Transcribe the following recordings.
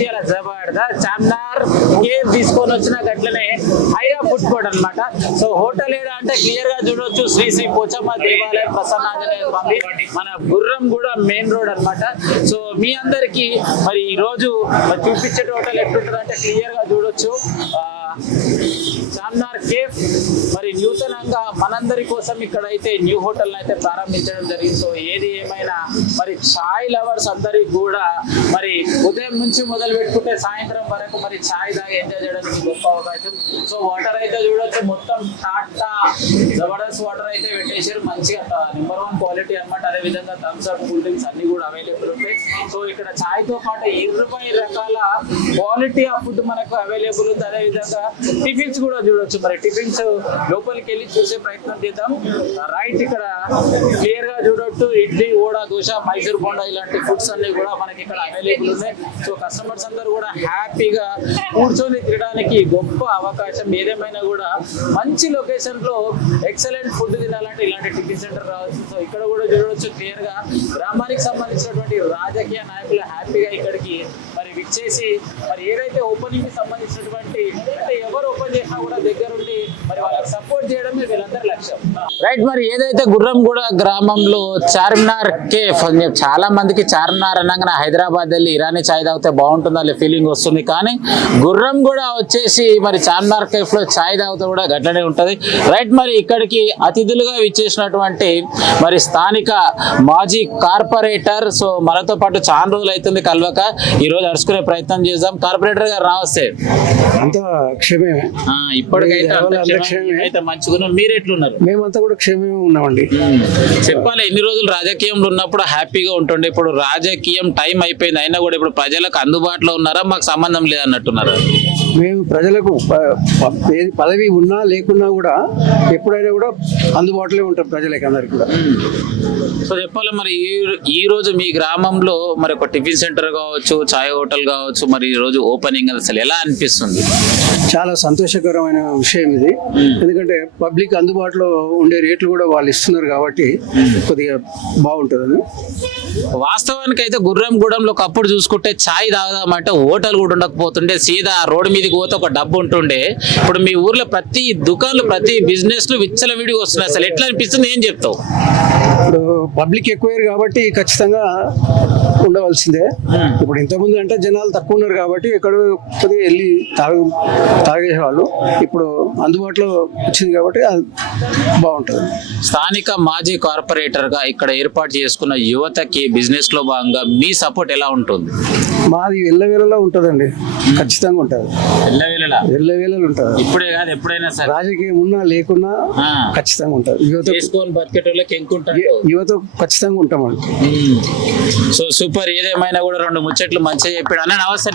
చేయాలి జబర్దస్త్ చార్మినార్ కేవ్ తీసుకొని వచ్చిన గట్లనే హైరా ఫుడ్ కోర్ట్ అన్నమాట. సో హోటల్ ఏడా అంటే క్లియర్ గా చూడొచ్చు, శ్రీ శ్రీ పోచమ్మ దేవాలయం, ప్రసన్నాంజనేయ స్వామి, మన గుర్రం కూడా మెయిన్ రోడ్ అన్నమాట. సో మీ అందరికి మరి ఈ రోజు చూపించే హోటల్ ఎట్లుంటుంది అంటే క్లియర్ గా చూడొచ్చు. చార్మినార్ కేఫ్ మరి నూతనంగా మనందరి కోసం ఇక్కడైతే న్యూ హోటల్ అయితే ప్రారంభించడం జరిగింది. సో ఏది ఏమైనా మరి చాయ్ లవర్స్ అందరికి కూడా మరి ఉదయం నుంచి మొదలు పెట్టుకుంటే సాయంత్రం వరకు మరి చాయ్ దాగి ఎంజాయ్ చేయడానికి గొప్ప అవకాశం. సో వాటర్ అయితే చూడొచ్చు, మొత్తం టాటా జబర్దస్త్ వాటర్ అయితే పెట్టేశారు, మంచిగా #1 క్వాలిటీ అన్నమాట. అదే విధంగా థమ్స్ అప్, కూల్ డ్రింక్స్ అన్ని కూడా అవైలబుల్ ఉంటాయి. సో ఇక్కడ చాయ్ తో పాటు 20 రకాల క్వాలిటీ ఆఫ్ ఫుడ్ మనకు అవైలబుల్ ఉంది. అదే విధంగా టిఫిన్స్ కూడా చూడొచ్చు. మరి టిఫిన్స్ లోపలికి వెళ్ళి చూసే ప్రయత్నం చేద్దాం. రైట్, ఇక్కడ క్లియర్ గా చూడొచ్చు ఇడ్లీ, వడ, దోశ, మైసూర్ బోండా ఇలాంటి ఫుడ్స్ అన్ని కూడా మనకి ఇక్కడ అవైలబుల్ ఉన్నాయి. సో కస్టమర్స్ అందరూ కూడా హ్యాపీగా కూర్చొని తినడానికి గొప్ప అవకాశం. ఏదేమైనా కూడా మంచి లొకేషన్ లో ఎక్సలెంట్ ఫుడ్ తినాలంటే ఇలాంటి టిఫిన్ సెంటర్ రావచ్చు. సో ఇక్కడ కూడా చూడవచ్చు క్లియర్ గా గ్రామానికి సంబంధించినటువంటి రాజకీయ నాయకులు హ్యాపీగా ఇక్కడికి మరి విచ్చేసి మరి ఏదైతే ఓపెనింగ్ కి సంబంధించినటువంటి అంటే ఎవరు ఓపెన్ చేసినా కూడా దగ్గరుండి మరి వాళ్ళకి సపోర్ట్ చేయడమే వీళ్ళందరి లక్ష్యం. రైట్, మరి ఏదైతే గుర్రంగూడ గ్రామంలో చార్మినార్ కేఫ్, చాలా మందికి చార్మినార్ అనగానే హైదరాబాద్ వెళ్ళి ఇరానీ చాయ్ తాగితే బాగుంటుందా ఫీలింగ్ వస్తుంది, కానీ గుర్రంగూడ వచ్చేసి మరి చార్మినార్ కేఫ్ లో చాయ్ తాగితే కూడా గట్లనే ఉంటది. రైట్, మరి ఇక్కడికి అతిథులుగా విచ్చేసినటువంటి మరి స్థానిక మాజీ కార్పొరేటర్, సో మనతో పాటు చాలా రోజులు అవుతుంది కలవక, ఈ రోజు అరుచుకునే ప్రయత్నం చేద్దాం. కార్పొరేటర్ గారు నమస్తే. అంతా క్షేమమే, ఇప్పటికైతే మంచిగా. మీరు ఎట్లున్నారు? మేమంతా కూడా క్షేమమే ఉన్నామండి. చెప్పాలి, ఎన్ని రోజులు రాజకీయంలో ఉన్నప్పుడు హ్యాపీగా ఉంటుండే, ఇప్పుడు రాజకీయం టైం అయిపోయింది అయినా కూడా ఇప్పుడు ప్రజలకు అందుబాటులో ఉన్నారా, మాకు సంబంధం లేదన్నట్టున్నారా? మేము ప్రజలకు పదవి ఉన్నా లేకున్నా కూడా ఎప్పుడైనా కూడా అందుబాటులో ఉంటాం ప్రజలకి అందరికి కూడా. సో చెప్పాలి, మరి ఈ రోజు మీ గ్రామంలో మరి ఒక టిఫిన్ సెంటర్ కావచ్చు, చాయ్ హోటల్ కావచ్చు, మరి ఈ రోజు ఓపెనింగ్ అసలు ఎలా అనిపిస్తుంది? చాలా సంతోషకరమైన విషయం ఇది, ఎందుకంటే పబ్లిక్ అందుబాటులో ఉండే రేట్లు కూడా వాళ్ళు ఇస్తున్నారు కాబట్టి కొద్దిగా బాగుంటుందని. వాస్తవానికి అయితే గుర్రంగూడెంలో ఒకప్పుడు చూసుకుంటే చాయ్ తాగదామంటే హోటల్ కూడా ఉండకపోతుండే, సీదా రోడ్డు మీదకి పోతే ఒక డబ్బు ఉంటుండే. ఇప్పుడు మీ ఊర్లో ప్రతి దుకాణాలు, ప్రతి బిజినెస్ లు విచ్చలవిడిగా వస్తున్నాయి, అసలు ఎట్లా అనిపిస్తుంది, ఏం చెప్తావు? ఇప్పుడు పబ్లిక్ ఎక్కువయ్యారు కాబట్టి ఖచ్చితంగా ఉండవలసిందే. ఇప్పుడు ఇంతకుముందు అంటే జనాలు తక్కువ ఉన్నారు కాబట్టి ఎక్కడ కొద్దిగా వెళ్ళి తాగేసేవాళ్ళు, ఇప్పుడు అందుబాటులో వచ్చింది కాబట్టి అది బాగుంటుంది. స్థానిక మాజీ కార్పొరేటర్ గా ఇక్కడ ఏర్పాటు చేసుకున్న యువతకి బిజినెస్ లో భాగంగా మీ సపోర్ట్ ఎలా ఉంటుంది? మాది ఎల్లవేళలా ఉంటుందండి, ఖచ్చితంగా ఉంటుంది, ఎల్లవేళలు ఉంటుంది. ఇప్పుడే కాదు ఎప్పుడైనా సరే, రాజకీయం ఉన్నా లేకున్నా ఖచ్చితంగా ఉంటుంది. యువత ఖచ్చితంగా ఉంటామండి. సో సూపర్, ఏదేమైనా కూడా 2 ముచ్చట్లు మంచిగా చెప్పాడు అన్న. నమస్తే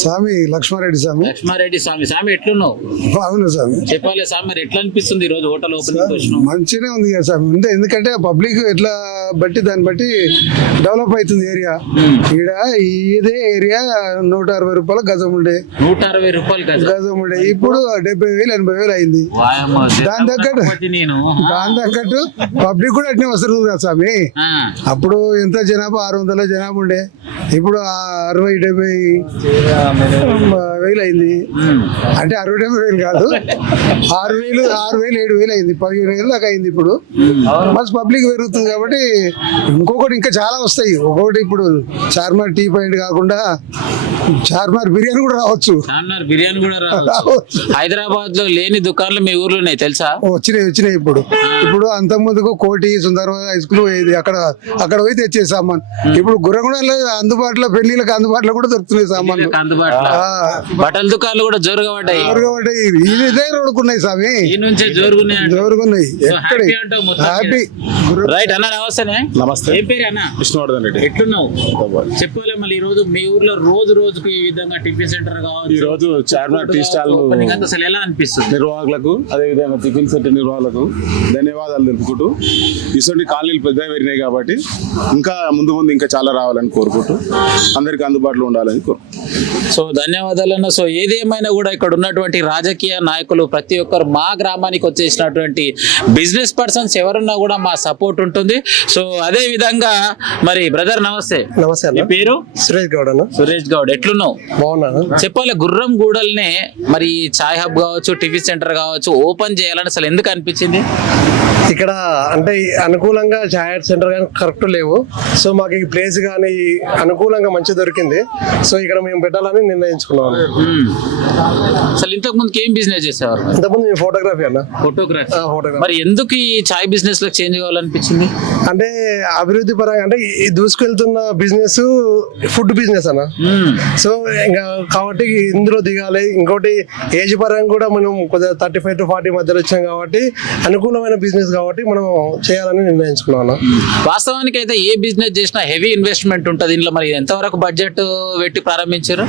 స్వామి, లక్ష్మారెడ్డి స్వామి. లక్ష్మారెడ్డి స్వామి. స్వామి ఎట్లున్నావు? బాగున్నా స్వామి. చెప్పాలి స్వామి, మరి ఎట్లా అనిపిస్తుంది ఈ రోజు హోటల్ ఓపెనింగ్ వచ్చినావు? మంచిగానే ఉంది కదా స్వామి, ఉంది ఎందుకంటే పబ్లిక్ ఎట్లా బట్టి దాన్ని బట్టి డెవలప్ అవుతుంది ఏరియా. ఈడ ఇదే ఏరియా 160 రూపాయల గజం ఉండే, 160 రూపాయలు గజం ఉండే, ఇప్పుడు 70,000 80,000 అయింది. దాని తగ్గట్టు పబ్లిక్ కూడా అట్నే వస్తుంది కదా స్వామి. అప్పుడు ఎంత జనాభా 600 జనాభా ఉండే, ఇప్పుడు 60-70,000 అయింది. అంటే 60-70,000 కాదు, 6,000 7,000 అయింది, 15,000 దాకా అయింది. ఇప్పుడు మస్తు పబ్లిక్ పెరుగుతుంది కాబట్టి ఇంకొకటి ఇంకా చాలా వస్తాయి. ఒకటి ఇప్పుడు చార్మినార్ టీ పాయింట్ కాకుండా చార్మినార్ బిర్యానీ కూడా రావచ్చు. బిర్యానీ కూడా రావచ్చు. హైదరాబాద్ లో లేని దుకాణాలు మీ ఊర్లో ఉన్నాయి తెలుసా? వచ్చినాయి ఇప్పుడు అంత ముందుకు కోటి, సుందర హై స్కూల్ పోయేది, అక్కడ పోయి తెచ్చే సామాన్. ఇప్పుడు గుర్రంగూడెంలో అందుబాటులో, పెళ్లిళ్ళకి అందుబాటులో కూడా దొరుకుతున్నాయి సామాన్లు. బట్టల దుకాణాలు కూడా జోరుగా పడ్డాయి. ఇదే రోడ్డుకున్నాయి స్వామి, జోరుగున్నాయి. హ్యాపీ. రైట్ అన్న, నమస్తే. ఏం పేరు అన్న? విష్ణువర్ధన్ రెడ్డి. ఎట్లున్నావు? చెప్పాలి, మళ్ళీ ఈ రోజు మీ ఊర్లో రోజుకి ఈ విధంగా టిఫిన్ సెంటర్ కావచ్చు, ఈ రోజు చార్మినార్ టీ స్టాల్ అసలు ఎలా అనిపిస్తుంది? నిర్వాహకులకు, అదే విధంగా టిఫిన్ సెంటర్ నిర్వాహకులకు ధన్యవాదాలు తెలుపుకుంటూ, ఇటువంటి కాలనీలు పెద్దగా పెరిగినాయి కాబట్టి ఇంకా ముందు ఇంకా చాలా రావాలని కోరుకుంటూ అందరికి అందుబాటులో ఉండాలని కోరుకుంటున్నాం. సో ధన్యవాదాలన్న. సో ఏదేమైనా కూడా ఇక్కడ ఉన్నటువంటి రాజకీయ నాయకులు ప్రతి ఒక్కరు మా గ్రామానికి వచ్చేసినటువంటి బిజినెస్ పర్సన్స్ ఎవరున్నా కూడా మా సపోర్ట్ ఉంటుంది. సో అదే విధంగా మరి బ్రదర్ నమస్తే. నమస్తే మీ అన్న, పేరు? సురేష్ గౌడ్ అన్న. సురేష్ గౌడ్, ఎట్లున్నావు? బాగున్నాను. చెప్పాలి, గుర్రం గూడల్నే మరి చాయ్ హబ్ కావచ్చు, టిఫిన్ సెంటర్ కావచ్చు ఓపెన్ చేయాలని అసలు ఎందుకు అనిపించింది? ఇక్కడ అంటే అనుకూలంగా చాయ్ సెంటర్ కానీ కరెక్ట్ లేవు. సో మాకు ఈ ప్లేస్ కానీ అనుకూలంగా మంచి దొరికింది. సో ఇక్కడ మేము పెట్టాలని నిర్ణయించుకున్నాము. అసలు ఇంతకు ముందుకి ఏం బిజినెస్ చేసేవారు? ఇంతకుముందు మేము ఫోటోగ్రఫీ అన్న. ఫోటోగ్రఫీ. ఫోటోగ్రఫీ మరి ఎందుకు ఈ చాయ్ బిజినెస్ లో చేంజ్ కావాలనిపించింది? అంటే అభివృద్ధి పరంగా అంటే ఈ దూసుకెళ్తున్న బిజినెస్ ఫుడ్ బిజినెస్ అన్న. సో ఇంకా కాబట్టి ఇందులో దిగాలి. ఇంకోటి ఏజ్ పరంగా కూడా మనం కొద్దిగా 35 to 40 మధ్యలో వచ్చాం కాబట్టి అనుకూలమైన బిజినెస్ కాబట్టి మనం చేయాలని నిర్ణయించుకున్నాం అన్న. వాస్తవానికి అయితే ఏ బిజినెస్ చేసినా హెవీ ఇన్వెస్ట్మెంట్ ఉంటుంది. ఇంట్లో మరి ఎంతవరకు బడ్జెట్ పెట్టి ప్రారంభించారు?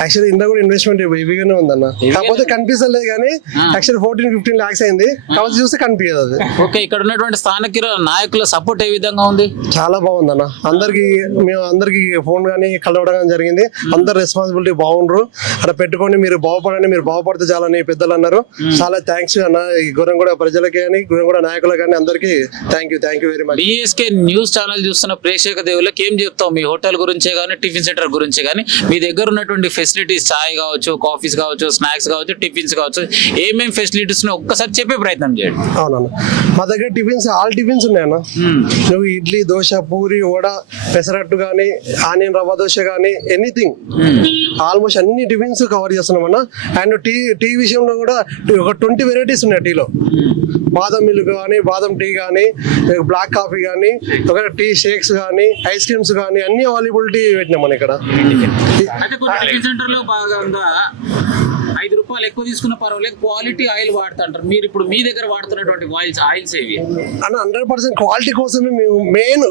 యాక్చువల్లీ ఇందులో కూడా ఇన్వెస్ట్మెంట్ హెవీగానే ఉందన్న. కాకపోతే కనిపిస్తలేదు కానీ యాక్చువల్లీ 14-15 lakhs అయింది. కాకపోతే చూస్తే కనిపించదు అది. ఓకే, ఇక్కడ ఉన్నటువంటి స్థానిక నాయకుల సపోర్ట్ ఏ విధంగా ఉంది? చాలా బాగుందన్న. మేము అందరికి ఫోన్ కానీ కలవడం కానీ జరిగింది. అందరు రెస్పాన్సిబిలిటీ బాగుండ్రు. అక్కడ పెట్టుకొని మీరు బాగుపడండి, మీరు బాగుపడితే చాలని పెద్దలు అన్నారు. చాలా థ్యాంక్స్ అన్న. ఈ గుర్రంగూడ ప్రజలకి కానీ గుర్రంగూడ నాయకులకు కానీ అందరికి thank you very much. BSK news channel చూస్తున్న ప్రేక్షక దేవుళ్ళకి ఏం చెప్తాం? మీ హోటల్ గురించే కానీ టిఫిన్ సెంటర్ గురించి కానీ మీ దగ్గర ఉన్నటువంటి ఫెసిలిటీస్, చాయ్ కావచ్చు, కాఫీస్ కావచ్చు, స్నాక్స్ కావచ్చు, టిఫిన్స్ కావచ్చు, ఏమేమి ఫెసిలిటీస్ ఒక్కసారి చెప్పే ప్రయత్నం చేయండి. అవునన్న, మా దగ్గర ఆల్ టిఫిన్స్ ఉన్నాయన్న. నువ్వు ఇడ్లీ, దోశ, పూరి, వడ, పెసరట్టు కానీ, ఆనియన్ రవ్వ దోశ కానీ, ఎనీథింగ్ ఆల్మోస్ట్ అన్ని టిఫిన్స్ కవర్ చేస్తున్నాం అన్న. అండ్ టీ విషయంలో కూడా ఒక 20 వెరైటీస్ ఉన్నాయి టీలో. బాదం మిల్క్ కానీ, బాదం టీ కానీ, బ్లాక్ కాఫీ కానీ, ఒక టీ షేక్స్ కానీ, ఐస్ క్రీమ్స్ కానీ అన్ని అవైలబిలిటీ పెట్టినాం మన ఇక్కడ. అయితే కొన్ని టిఫిన్ సెంటర్ లో భాగంగా 5 రూపాయలు ఎక్కువ తీసుకున్న పర్వాలేదు, క్వాలిటీ ఆయిల్ వాడుతుంటారు. మీరు ఇప్పుడు మీ దగ్గర వాడుతున్నటువంటి ఆయిల్స్ ఏవి అన్న? 100% క్వాలిటీ కోసమే మేము మెయిన్.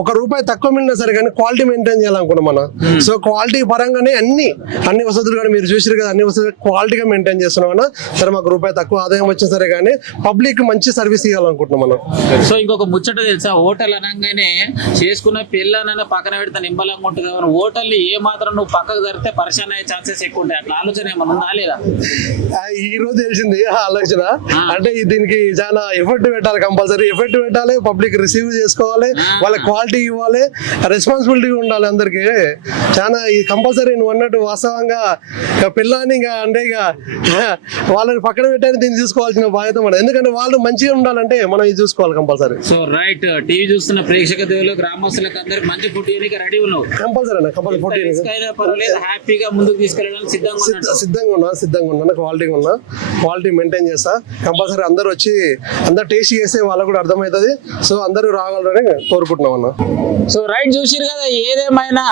₹1 తక్కువ మిగిలినా సరే కానీ క్వాలిటీ మెయింటైన్ చేయాలనుకున్నాం మనం. సో క్వాలిటీ పరంగానే అన్ని వసతులు కానీ మీరు చూసారు కదా, అన్ని వసతులు క్వాలిటీగా మెయింటైన్ చేస్తున్నాం అన్న. సరే మాకు ₹1 తక్కువ ఆదాయం వచ్చినా సరే కానీ పబ్లిక్ మంచి సర్వీస్ ఇవ్వాలనుకుంటున్నాం మనం. సో ఇంకొక ముచ్చట తెలుసా? హోటల్ అనగానే చేసుకున్న పిల్లనైనా పక్కన పెడితే నింబలంగా ఉంటుంది. హోటల్ ఏ మాత్రం నువ్వు పక్కకు జరిగితే పరిశాన్ అయ్యే ఛాన్సెస్ ఎక్కువ ఉంటాయి. అట్లా ఆలోచన ఏమన్నా ఉందా లేదా? ఈ రోజు తెలిసింది ఆలోచన. అంటే దీనికి చాలా ఎఫర్ట్ పెట్టాలి, కంపల్సరీ ఎఫర్ట్ పెట్టాలి. పబ్లిక్ రిసీవ్ చేసుకోవాలి, వాళ్ళ క్వాలిటీ ఇవ్వాలి, రెస్పాన్సిబిలిటీ ఉండాలి అందరికి. చాలా కంపల్సరీ నువ్వు అన్నట్టు వాస్తవంగా పిల్లని అంటే ఇక వాళ్ళని పక్కన పెట్టాలని దీన్ని చూసుకోవాల్సిన బాధ్యత మనం. ఎందుకంటే వాళ్ళు మంచిగా ఉండాలంటే మనం ఇది చూసుకోవాలి కంపల్సరీ. సో రైట్, టీవీ చూస్తున్న ప్రేక్షక దేవులు, గ్రామస్తులకు అందరికి మంచి ఫుడ్ రెడీ ఉన్నావు. కంపల్సరీ అన్న, కంపల్సరీ ఫుడ్ హ్యాపీగా ముందుకు తీసుకెళ్ళడానికి సిద్ధంగా ఉన్నాను. క్వాలిటీ మెయింటైన్ చేస్తా. కంపల్సరీ అందరూ వచ్చి అందరు టేస్ట్ చేస్తే వాళ్ళకు కూడా అర్థమవుతుంది. సో అందరూ రాగలరని కోరుకుంటున్నాం అన్న. సో రైట్, చూసిరు కదా. ఏదేమైనా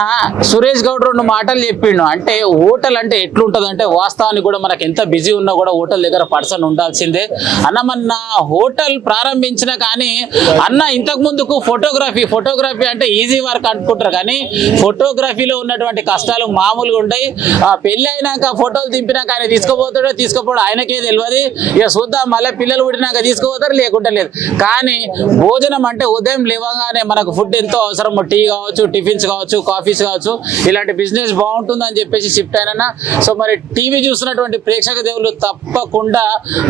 సురేష్ గౌడ్ 2 మాటలు చెప్పిండు. అంటే హోటల్ అంటే ఎట్లుంటది అంటే వాస్తవానికి కూడా మనకు ఎంత బిజీ ఉన్నా కూడా హోటల్ దగ్గర పర్సన్ ఉండాల్సిందే. అన్నమన్న హోటల్ ప్రారంభించిన కానీ అన్న ఇంతకు ముందుకు ఫోటోగ్రఫీ అంటే ఈజీ వర్క్ అనుకుంటారు కానీ ఫోటోగ్రఫీలో ఉన్నటువంటి కష్టాలు మామూలుగా ఉంటాయి. పెళ్లి అయినాక ఫోటోలు దింపినాక ఆయన తీసుకోపోవడం ఆయనకే తెలియదు. ఇక చూద్దాం, మళ్ళీ పిల్లలు పుట్టినాక తీసుకుపోతారు, లేకుంటే లేదు. కానీ భోజనం అంటే ఉదయం లేవగానే మనకు ఫుడ్ ఎంతో అవసరం. టీ కావచ్చు, టిఫిన్స్ కావచ్చు, కాఫీస్ కావచ్చు, ఇలాంటి బిజినెస్ బాగుంటుందని చెప్పేసి షిఫ్ట్ అయినా. సో మరి టీవీ చూస్తున్నటువంటి ప్రేక్షక దేవులు తప్పకుండా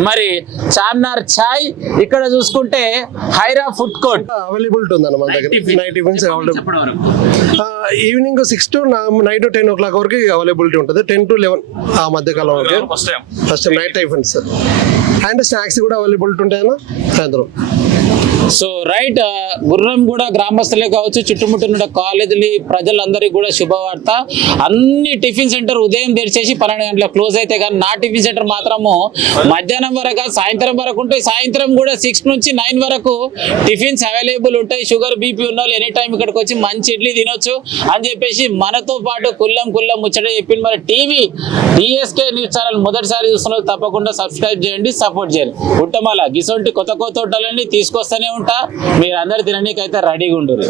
మరి చార్మినార్ చాయ్, ఇక్కడ చూసుకుంటే హైరా ఫుడ్ కోర్ట్ అవైలబిలిటీ ఉంది మన దగ్గర. Night tiffins evening 6 to night 10 o'clock వరకు అవైలబిలిటీ ఉంటుంది. 10 to 11 ఆ మధ్య కాలం వరకు first night tiffins and snacks కూడా అవైలబిలిటీ ఉంటాయన్నా సాయంత్రం. సో రైట్, గుర్రంగూడ గ్రామస్తులే కావచ్చు, చుట్టుముట్టున్న కాలేజీలు ప్రజలందరికీ కూడా శుభవార్త. అన్ని టిఫిన్ సెంటర్ ఉదయం తెరిచేసి 12 గంటలకు క్లోజ్ అయితే కానీ నా టిఫిన్ సెంటర్ మాత్రము మధ్యాహ్నం వరకు సాయంత్రం వరకు ఉంటాయి. సాయంత్రం కూడా 6 నుంచి 9 వరకు టిఫిన్స్ అవైలబుల్ ఉంటాయి. షుగర్ బీపీ ఉన్న వాళ్ళు ఎనీ టైం ఇక్కడికి వచ్చి మంచి ఇడ్లీ తినొచ్చు అని చెప్పేసి మనతో పాటు కుల్లం ముచ్చట చెప్పింది. మరి టీవీ BSK న్యూస్ ఛానల్ మొదటిసారి చూస్తున్నారు, తప్పకుండా సబ్స్క్రైబ్ చేయండి, సపోర్ట్ చేయండి. ఉట్టమల గిసొంటి కొత్త హోటలన్నీ తీసుకొస్తూనే ఉంటా. మీరు అందరు తిననీకైతే రెడీగా ఉండరు.